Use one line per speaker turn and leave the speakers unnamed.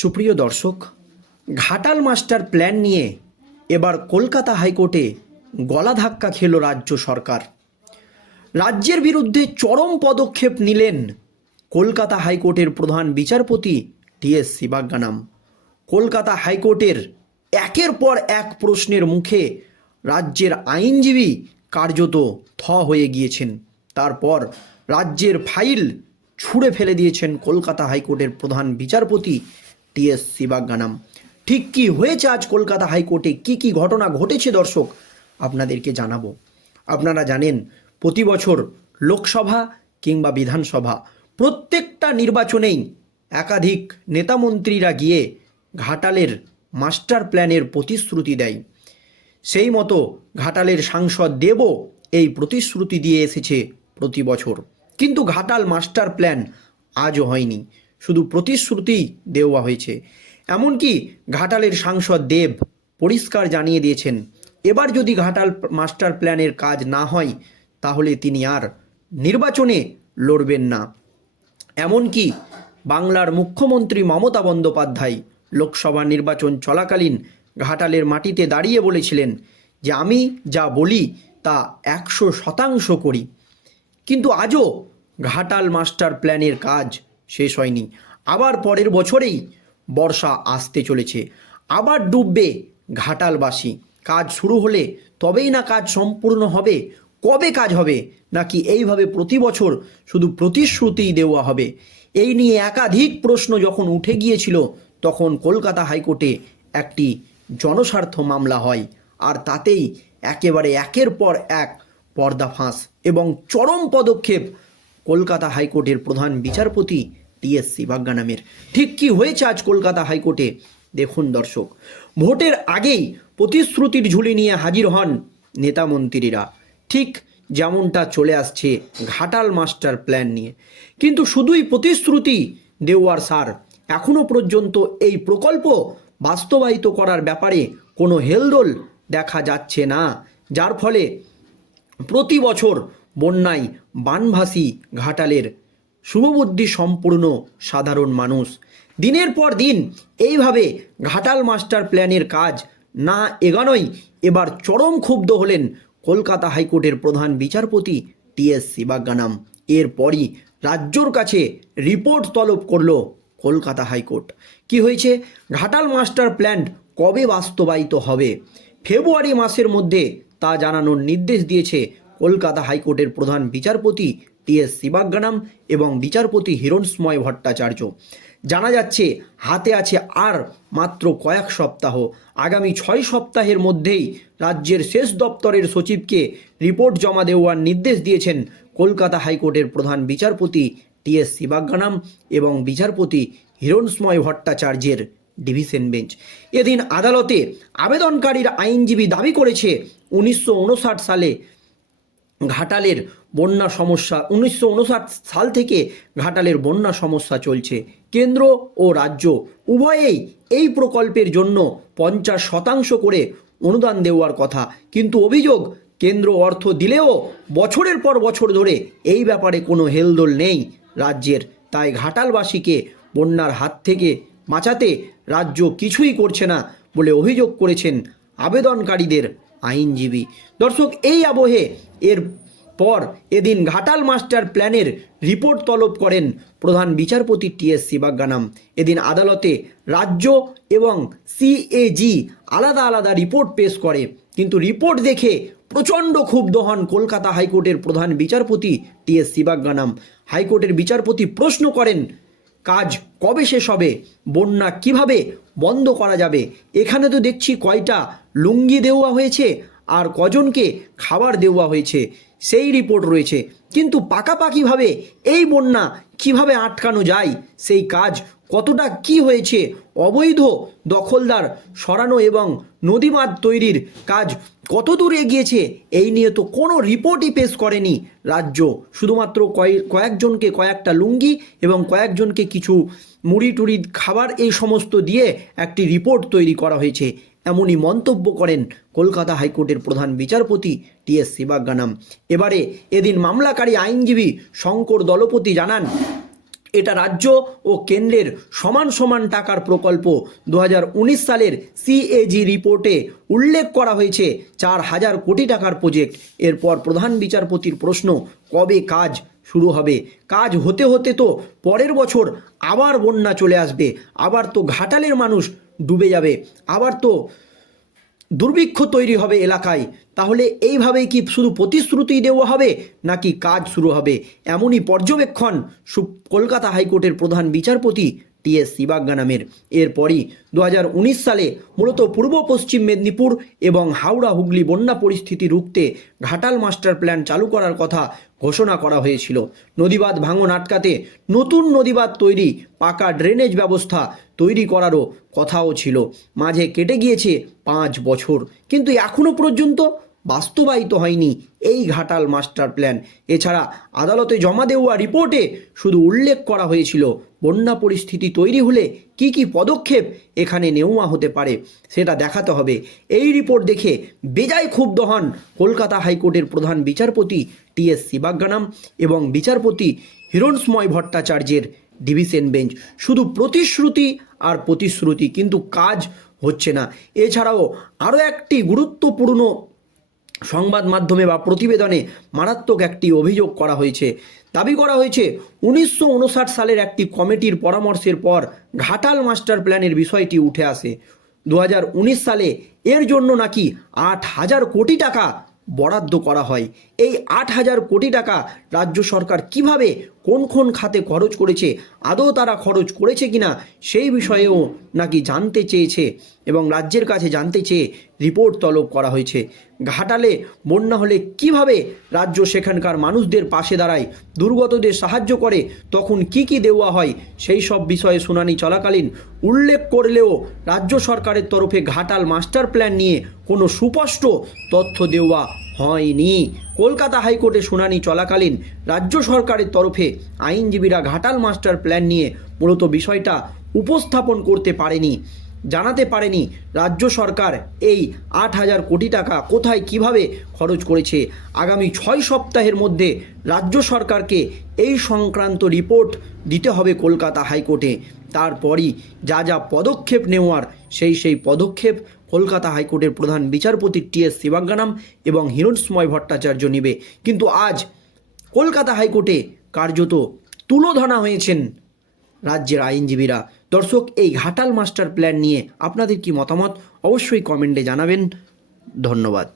সুপ্রিয় দর্শক, Ghatal master plan নিয়ে এবার কলকাতা হাইকোর্টে গলা ধাক্কা খেল রাজ্য সরকার। রাজ্যের বিরুদ্ধে চরম পদক্ষেপ নিলেন কলকাতা হাইকোর্টের প্রধান বিচারপতি টিএস শিবাজ্ঞানাম। কলকাতা হাইকোর্টের একের পর এক প্রশ্নের মুখে রাজ্যের আইনজীবী কার্যত থ হয়ে গিয়েছেন। তারপর রাজ্যের ফাইল ছুঁড়ে ফেলে দিয়েছেন কলকাতা হাইকোর্টের প্রধান বিচারপতি টিএস শিবাজ্ঞানাম ঠিক কি হয়েছে আজ কলকাতা হাইকোর্টে? কি কি ঘটনা ঘটেছে দর্শক? আপনাদেরকে জানাব। আপনারা জানেন, প্রতি বছর লোকসভা কিংবা বিধানসভা প্রত্যেকটা নির্বাচনেই একাধিক নেতামন্ত্রীরা গিয়ে ঘাটালের মাস্টার প্ল্যানের প্রতিশ্রুতি দেয়। সেই মতো ঘাটালের সাংসদ দেবও এই প্রতিশ্রুতি দিয়ে এসেছে প্রতি বছর। কিন্তু ঘাটাল মাস্টার প্ল্যান আজও হয়নি। শুধু প্রতিশ্রুতিই দেওয়া হয়েছে। এমনকি ঘাটালের সাংসদ দেব পরিষ্কার জানিয়ে দিয়েছেন, এবার যদি ঘাটাল মাস্টার প্ল্যানের কাজ না হয়, তাহলে তিনি আর নির্বাচনে লড়বেন না। এমনকি বাংলার মুখ্যমন্ত্রী মমতা বন্দ্যোপাধ্যায় লোকসভা নির্বাচন চলাকালীন ঘাটালের মাটিতে দাঁড়িয়ে বলেছিলেন যে, আমি যা বলি তা একশো শতাংশ করি। কিন্তু আজও ঘাটাল মাস্টার প্ল্যানের কাজ শেষ হয়নি। আবার পরের বছরেই বর্ষা আসতে চলেছে। আবার ডুববে ঘাটালবাসী। কাজ শুরু হলে তবেই না কাজ সম্পূর্ণ হবে। কবে কাজ হবে? নাকি এইভাবে প্রতি বছর শুধু প্রতিশ্রুতিই দেওয়া হবে? এই নিয়ে একাধিক প্রশ্ন যখন উঠে গিয়েছিল, তখন কলকাতা হাইকোর্টে একটি জনস্বার্থ মামলা হয়। আর তাতেই একেবারে একের পর এক পর্দাফাঁস এবং চরম পদক্ষেপ কলকাতা হাইকোর্টের প্রধান বিচারপতি টিএস শিবাজ্ঞানামের ঠিক কি হয়েছে আজ কলকাতা হাইকোর্টে? দেখুন দর্শক, ভোটের আগেই প্রতিশ্রুতির ঝুলি নিয়ে হাজির হন নেতা মন্ত্রীরা। ঠিক যেমনটা চলে আসছে ঘাটাল মাস্টার প্ল্যান নিয়ে। কিন্তু শুধুই প্রতিশ্রুতি দেওয়ার সার এখনও পর্যন্ত এই প্রকল্প বাস্তবায়িত করার ব্যাপারে কোনো হেলদোল দেখা যাচ্ছে না। যার ফলে প্রতি বছর বন্যায় বানভাসী ঘাটালের শুভবুদ্ধি সম্পূর্ণ সাধারণ মানুষ। দিনের পর দিন এইভাবে ঘাটাল মাস্টার প্ল্যানের কাজ না এগানোই এবার চরম ক্ষুব্ধ হলেন কলকাতা হাইকোর্টের প্রধান বিচারপতি টিএস শিবাজ্ঞানাম। এরপরই রাজ্যর কাছে রিপোর্ট তলব করল কলকাতা হাইকোর্ট। কি হয়েছে? ঘাটাল মাস্টার প্ল্যান কবে বাস্তবায়িত হবে? ফেব্রুয়ারি মাসের মধ্যে তা জানানোর নির্দেশ দিয়েছে কলকাতা হাইকোর্টের প্রধান বিচারপতি টিএস শিবাজ্ঞানাম এবং বিচারপতি হিরণসময় ভট্টাচার্য। জানা যাচ্ছে, হাতে আছে আর মাত্র কয়েক সপ্তাহ। আগামী ছয় সপ্তাহের মধ্যেই রাজ্যের শেষ দপ্তরের সচিবকে রিপোর্ট জমা দেওয়ার নির্দেশ দিয়েছেন কলকাতা হাইকোর্টের প্রধান বিচারপতি টিএস শিবাজ্ঞানাম এবং বিচারপতি হিরণসময় ভট্টাচার্যের ডিভিশন বেঞ্চ। এদিন আদালতে আবেদনকারীর আইনজীবী দাবি করেছে, উনিশশো উনষাট সালে ঘাটালের বন্যা সমস্যা। উনিশশো উনষাট সাল থেকে ঘাটালের বন্যা সমস্যা চলছে। কেন্দ্র ও রাজ্য উভয়েই এই প্রকল্পের জন্য পঞ্চাশ শতাংশ করে অনুদান দেওয়ার কথা। কিন্তু অভিযোগ, কেন্দ্র অর্থ দিলেও বছরের পর বছর ধরে এই ব্যাপারে কোনো হেলদোল নেই রাজ্যের। তাই ঘাটালবাসীকে বন্যার হাত থেকে বাঁচাতে রাজ্য কিছুই করছে না বলে অভিযোগ করেছেন আবেদনকারীদের আইনজীবী। দর্শক, এই আবহে এর পর এদিন ঘাটাল মাস্টার প্ল্যানের রিপোর্ট তলব করেন প্রধান বিচারপতি টি এস শিবাজ্ঞানাম। এদিন আদালতে রাজ্য এবং সিএজি আলাদা আলাদা রিপোর্ট পেশ করে। কিন্তু রিপোর্ট দেখে প্রচণ্ড ক্ষুব্ধ হন কলকাতা হাইকোর্টের প্রধান বিচারপতি টি এস শিবাজ্ঞানাম। হাইকোর্টের বিচারপতি প্রশ্ন করেন কাজ কবে শেষ হবে? বন্যা কীভাবে বন্ধ করা যাবে? এখানে তো দেখছি কয়টা লুঙ্গি দেওয়া হয়েছে আর কজনকে খাবার দেওয়া হয়েছে। সেই রিপোর্ট রয়েছে। কিন্তু পাকাপাকিভাবে এই বন্যা কীভাবে আটকানো যায়? সেই কাজ কতটা কি হয়েছে? অবৈধ দখলদার সরানো এবং নদীমাদ তৈরির কাজ কত দূর এগিয়েছে? এই নিয়ে তো কোনো রিপোর্টই পেশ করেনি রাজ্য। শুধুমাত্র কয়েক কয়েকজনকে কয়েকটা লুঙ্গি এবং কয়েকজনকে কিছু মুড়ি টুড়ি খাবার এই সমস্ত দিয়ে একটি রিপোর্ট তৈরি করা হয়েছে। এমনই মন্তব্য করেন কলকাতা হাইকোর্টের প্রধান বিচারপতি টিএস শিবাজ্ঞানাম এবারে এদিন মামলাকারী আইনজীবী শঙ্কর দলপতি জানান এটা রাজ্য ও কেন্দ্রের সমান সমান টাকার প্রকল্প। দু হাজার উনিশ সালের সিএজি রিপোর্টে উল্লেখ করা হয়েছে চার হাজার কোটি টাকার প্রজেক্ট। এরপর প্রধান বিচারপতির প্রশ্ন, কবে কাজ শুরু হবে? কাজ হতে হতে তো পরের বছর আবার বন্যা চলে আসবে। আবার তো ঘাটালের মানুষ ডুবে যাবে। আবার তো দুর্ভিক্ষ তৈরি হবে এলাকায়। তাহলে এইভাবেই কি শুধু প্রতিশ্রুতি দেওয়া হবে, নাকি কাজ শুরু হবে? এমনই পর্যবেক্ষণ কলকাতা হাইকোর্টের প্রধান বিচারপতি টি এস শিবাজ্ঞা নামের এরপরই দু হাজার উনিশ সালে মূলত পূর্ব পশ্চিম মেদিনীপুর এবং হাওড়া, হুগলি বন্যা পরিস্থিতি রুখতে ঘাটাল মাস্টার প্ল্যান চালু করার কথা ঘোষণা করা হয়েছিল। নদীবাদ ভাঙন আটকাতে নতুন নদীবাদ তৈরি, পাকা ড্রেনেজ ব্যবস্থা তৈরি করারও কথাও ছিল। মাঝে কেটে গিয়েছে পাঁচ বছর। কিন্তু এখনও পর্যন্ত বাস্তবায়িত হয়নি এই ঘাটাল মাস্টার প্ল্যান। এছাড়া আদালতে জমা দেওয়া রিপোর্টে শুধু উল্লেখ করা হয়েছিল, বন্যা পরিস্থিতি তৈরি হলে কি কি পদক্ষেপ এখানে নেওয়া হতে পারে, সেটা দেখাতে হবে। এই রিপোর্ট দেখে বেজায় ক্ষুব্ধ হন কলকাতা হাইকোর্টের প্রধান বিচারপতি টি এস শিবাজ্ঞানাম এবং বিচারপতি হিরণসময় ভট্টাচার্যের ডিভিশন বেঞ্চ। শুধু প্রতিশ্রুতি আর প্রতিশ্রুতি, কিন্তু কাজ হচ্ছে না। এছাড়াও আরও একটি গুরুত্বপূর্ণ সংবাদ মাধ্যমে বা প্রতিবেদনে মারাত্মক একটি অভিযোগ করা হয়েছে। দাবি করা হয়েছে, উনিশশো উনষাট সালের একটি কমিটির পরামর্শের পর ঘাটাল মাস্টার প্ল্যানের বিষয়টি উঠে আসে। দু হাজার উনিশ সালে এর জন্য নাকি আট হাজার কোটি টাকা বরাদ্দ করা হয়। এই আট হাজার কোটি টাকা রাজ্য সরকার কীভাবে কোন কোন খাতে খরচ করেছে, আদৌ তারা খরচ করেছে কিনা, সেই বিষয়েও নাকি জানতে চেয়েছে এবং রাজ্যের কাছে জানতে চেয়ে রিপোর্ট তলব করা হয়েছে। ঘাটালে বন্যা হলে কীভাবে রাজ্য সেখানকার মানুষদের পাশে দাঁড়ায়, দুর্গতদের সাহায্য করে, তখন কি কি দেওয়া হয়, সেই সব বিষয়ে শুনানি চলাকালীন উল্লেখ করলেও রাজ্য সরকারের তরফে ঘাটাল মাস্টার প্ল্যান নিয়ে কোনো সুস্পষ্ট তথ্য দেওয়া হয়নি। কলকাতা হাইকোর্টে শুনানি চলাকালীন রাজ্য সরকারের তরফে আইনজীবীরা ঘাটাল মাস্টার প্ল্যান নিয়ে মূলত বিষয়টা উপস্থাপন করতে পারেনি। জানাতে পারেনি রাজ্য সরকার এই আট হাজার কোটি টাকা কোথায় কীভাবে খরচ করেছে। আগামী ছয় সপ্তাহের মধ্যে রাজ্য সরকারকে এই সংক্রান্ত রিপোর্ট দিতে হবে কলকাতা হাইকোর্টে। তারপরই যা যা পদক্ষেপ নেওয়ার সেই সেই পদক্ষেপ কলকাতা হাইকোর্টের প্রধান বিচারপতি টি এস শিবাঙ্গানাম এবং হিরণস্ময় ভট্টাচার্য নেবে। কিন্তু আজ কলকাতা হাইকোর্টে কার্যত তুলোধনা হয়েছেন রাজ্যের আইনজীবীরা। দর্শক, এই ঘাটাল মাস্টার প্ল্যান নিয়ে আপনাদের কি মতামত? অবশ্যই কমেন্টে জানাবেন। ধন্যবাদ।